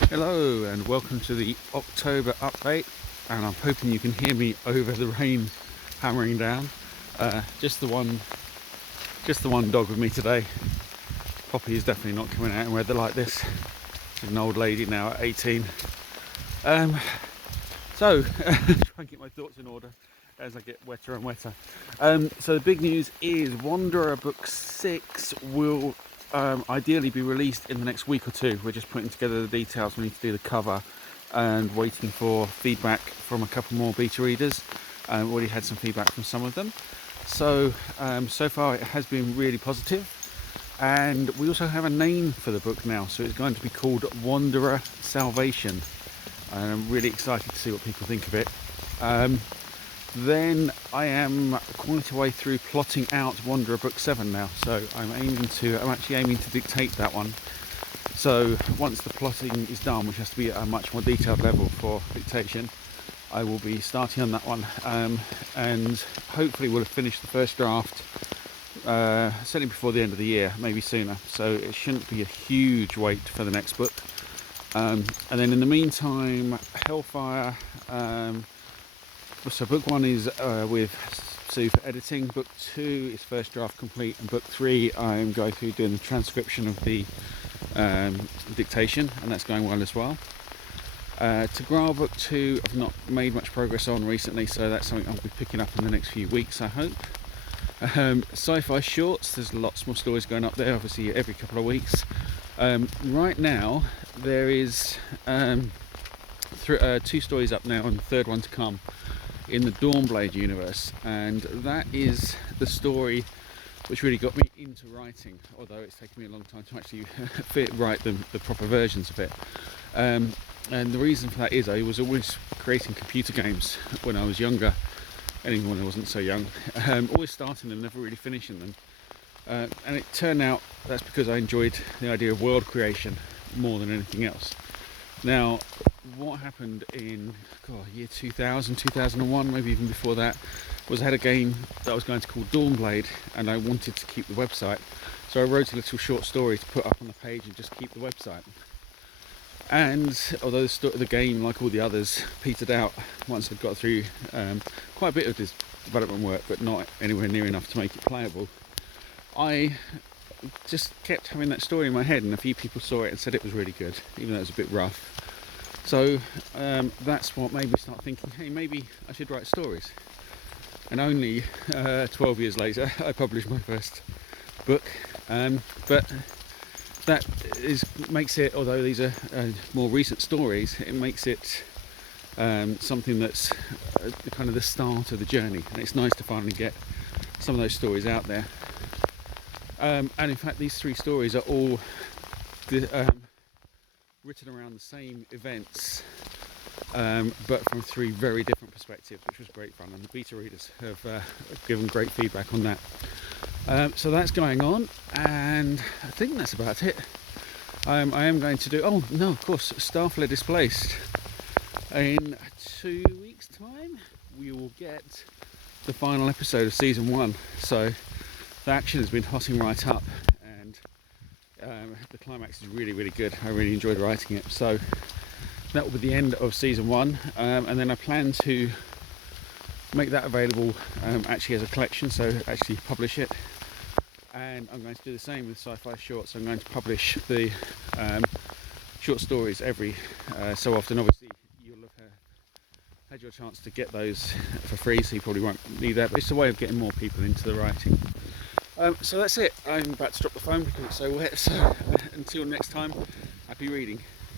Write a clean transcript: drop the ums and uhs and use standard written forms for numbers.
Hello and welcome to the October update, and I'm hoping you can hear me over the rain hammering down. Just the one dog with me today. Poppy is definitely not coming out in weather like this. She's an old lady now at 18. So try and get my thoughts in order as I get wetter and wetter. So the big news is Wanderer Book 6 will ideally be released in the next week or two. We're just putting together the details. We need to do the cover and waiting for feedback from a couple more beta readers. Already had some feedback from some of them. So far it has been really positive. And we also have a name for the book now, so it's going to be called Wanderer Salvation. And I'm really excited to see what people think of it. Then I am quite a way through plotting out Wanderer Book 7 now, so I'm actually aiming to dictate that one. So once the plotting is done, which has to be at a much more detailed level for dictation, I will be starting on that one, and hopefully we'll have finished the first draft certainly before the end of the year, maybe sooner, so it shouldn't be a huge wait for the next book. And then in the meantime, Hellfire, so book 1 is with Sue for editing, book 2 is first draft complete, and book 3 I'm going through doing the transcription of the dictation, and that's going well as well. Tigral book 2 I've not made much progress on recently, so that's something I'll be picking up in the next few weeks, I hope. Sci-fi shorts, there's lots more stories going up there, obviously every couple of weeks. Right now there is 2 stories up now and the third one to come in the Dawnblade universe, and that is the story which really got me into writing, although it's taken me a long time to actually write the proper versions of it. And the reason for that is I was always creating computer games when I was younger, and even when I wasn't so young, always starting them, never really finishing them. And it turned out that's because I enjoyed the idea of world creation more than anything else. Now, what happened in year 2000, 2001, maybe even before that, was I had a game that I was going to call Dawnblade, and I wanted to keep the website. So I wrote a little short story to put up on the page and just keep the website. And although the game, like all the others, petered out once I'd got through quite a bit of this development work, but not anywhere near enough to make it playable, I just kept having that story in my head, and a few people saw it and said it was really good, even though it was a bit rough. So that's what made me start thinking, hey, maybe I should write stories. And only 12 years later I published my first book, but that makes it, although these are more recent stories, it makes it something that's kind of the start of the journey, and it's nice to finally get some of those stories out there. And in fact these 3 stories are all written around the same events, but from 3 very different perspectives, which was great fun, and the beta readers have given great feedback on that. So that's going on, and I think that's about it. I am going to do, of course, Starflare Displaced. In 2 weeks' time we will get the final episode of season 1, so the action has been hotting right up, and the climax is really, really good. I really enjoyed writing it. So that will be the end of season 1, and then I plan to make that available actually as a collection, so actually publish it. And I'm going to do the same with sci-fi shorts. I'm going to publish the short stories every so often. Obviously you'll have had your chance to get those for free, so you probably won't need that, but it's a way of getting more people into the writing. So that's it. I'm about to drop the phone because it's so wet, so until next time, happy reading.